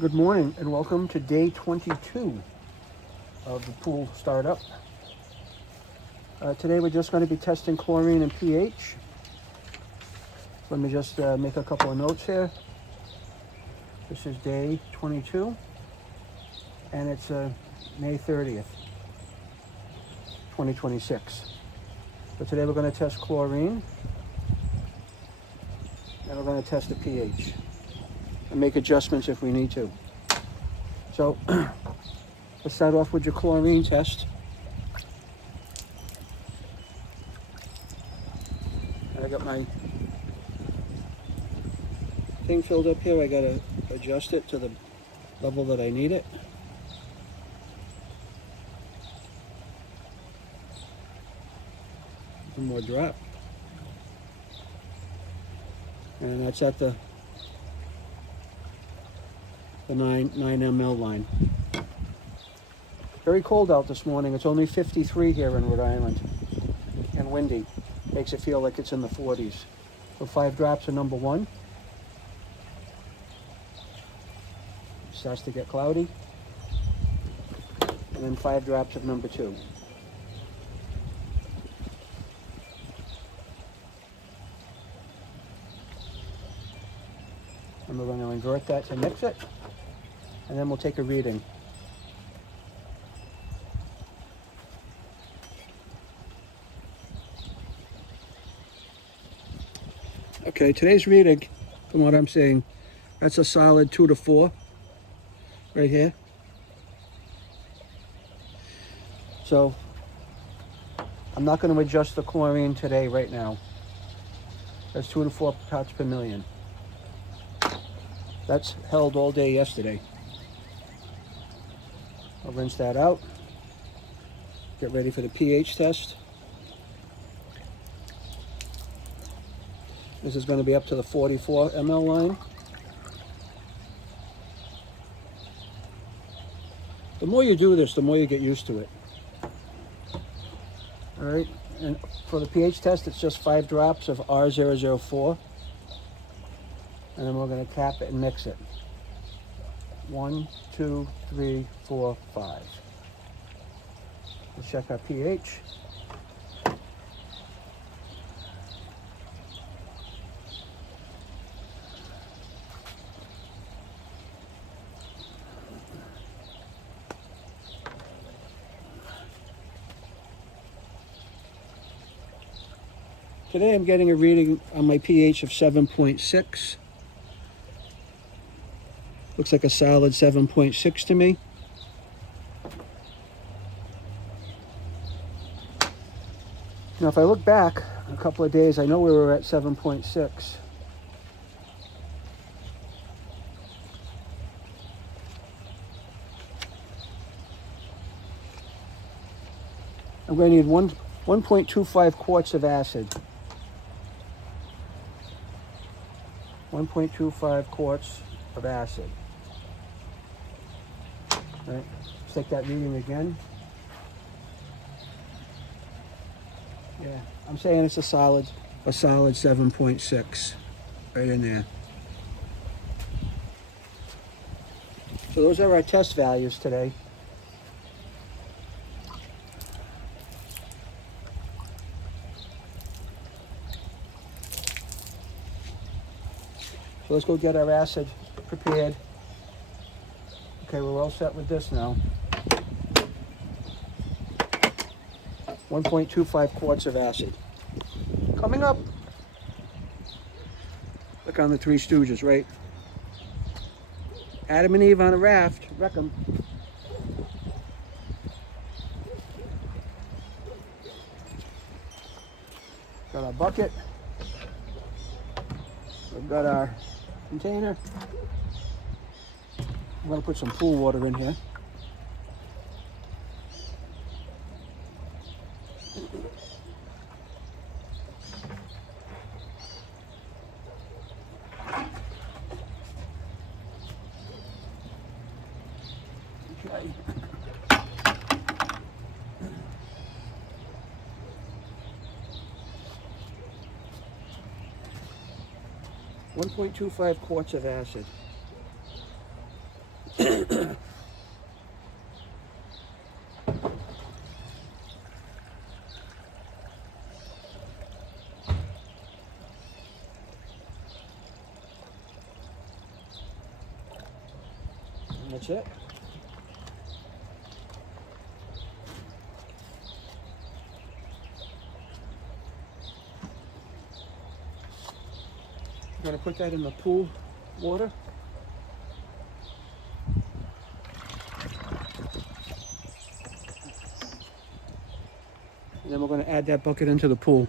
Good morning and welcome to day 22 of the pool startup. Today we're just going to be testing chlorine and pH. Let me just make a couple of notes here. This is day 22 and it's May 30th, 2026. So today we're going to test chlorine and we're going to test the pH and make adjustments if we need to. So let's start off with your chlorine test. I got my thing filled up here. I got to adjust it to the level that I need it. One more drop. And that's at the 9 ml line. Very cold out this morning. It's only 53 here in Rhode Island and windy. Makes it feel like it's in the 40s. So 5 drops of number 1. Starts to get cloudy. And then 5 drops of number 2. And we're going to invert that to mix it. And then we'll take a reading. Okay, today's reading, from what I'm seeing, that's a solid 2 to 4 right here. So I'm not going to adjust the chlorine today right now. That's 2 to 4 parts per million. That's held all day yesterday. I'll rinse that out. Get ready for the pH test. This is going to be up to the 44 ml line. The more you do this, the more you get used to it. All right, and for the pH test, it's just 5 drops of R004. And then we're going to cap it and mix it. 1, 2, 3, 4, 5. Let's check our pH. Today I'm getting a reading on my pH of 7.6. Looks like a solid 7.6 to me. Now if I look back a couple of days, I know we were at 7.6. I'm going to need 1.25 quarts of acid. 1.25 quarts of acid. All right, let's take that reading again. Yeah, I'm saying it's a solid 7.6 right in there. So those are our test values today. So let's go get our acid prepared. Okay, we're all set with this now. 1.25 quarts of acid. Coming up. Look on the Three Stooges, right? Adam and Eve on a raft. Wreck 'em. Got our bucket. We've got our container. I'm going to put some pool water in here. Okay. 1.25 quarts of acid. And that's it. I'm going to put that in the pool water. And then we're going to add that bucket into the pool.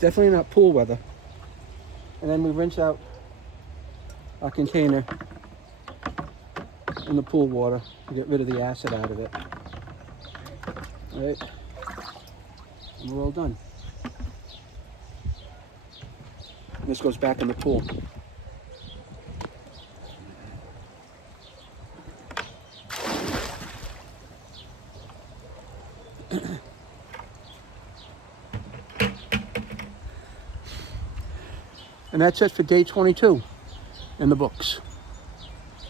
Definitely not pool weather. And then we rinse out our container in the pool water to get rid of the acid out of it. All right, and we're all done. And this goes back in the pool. And that's it for day 22 in the books.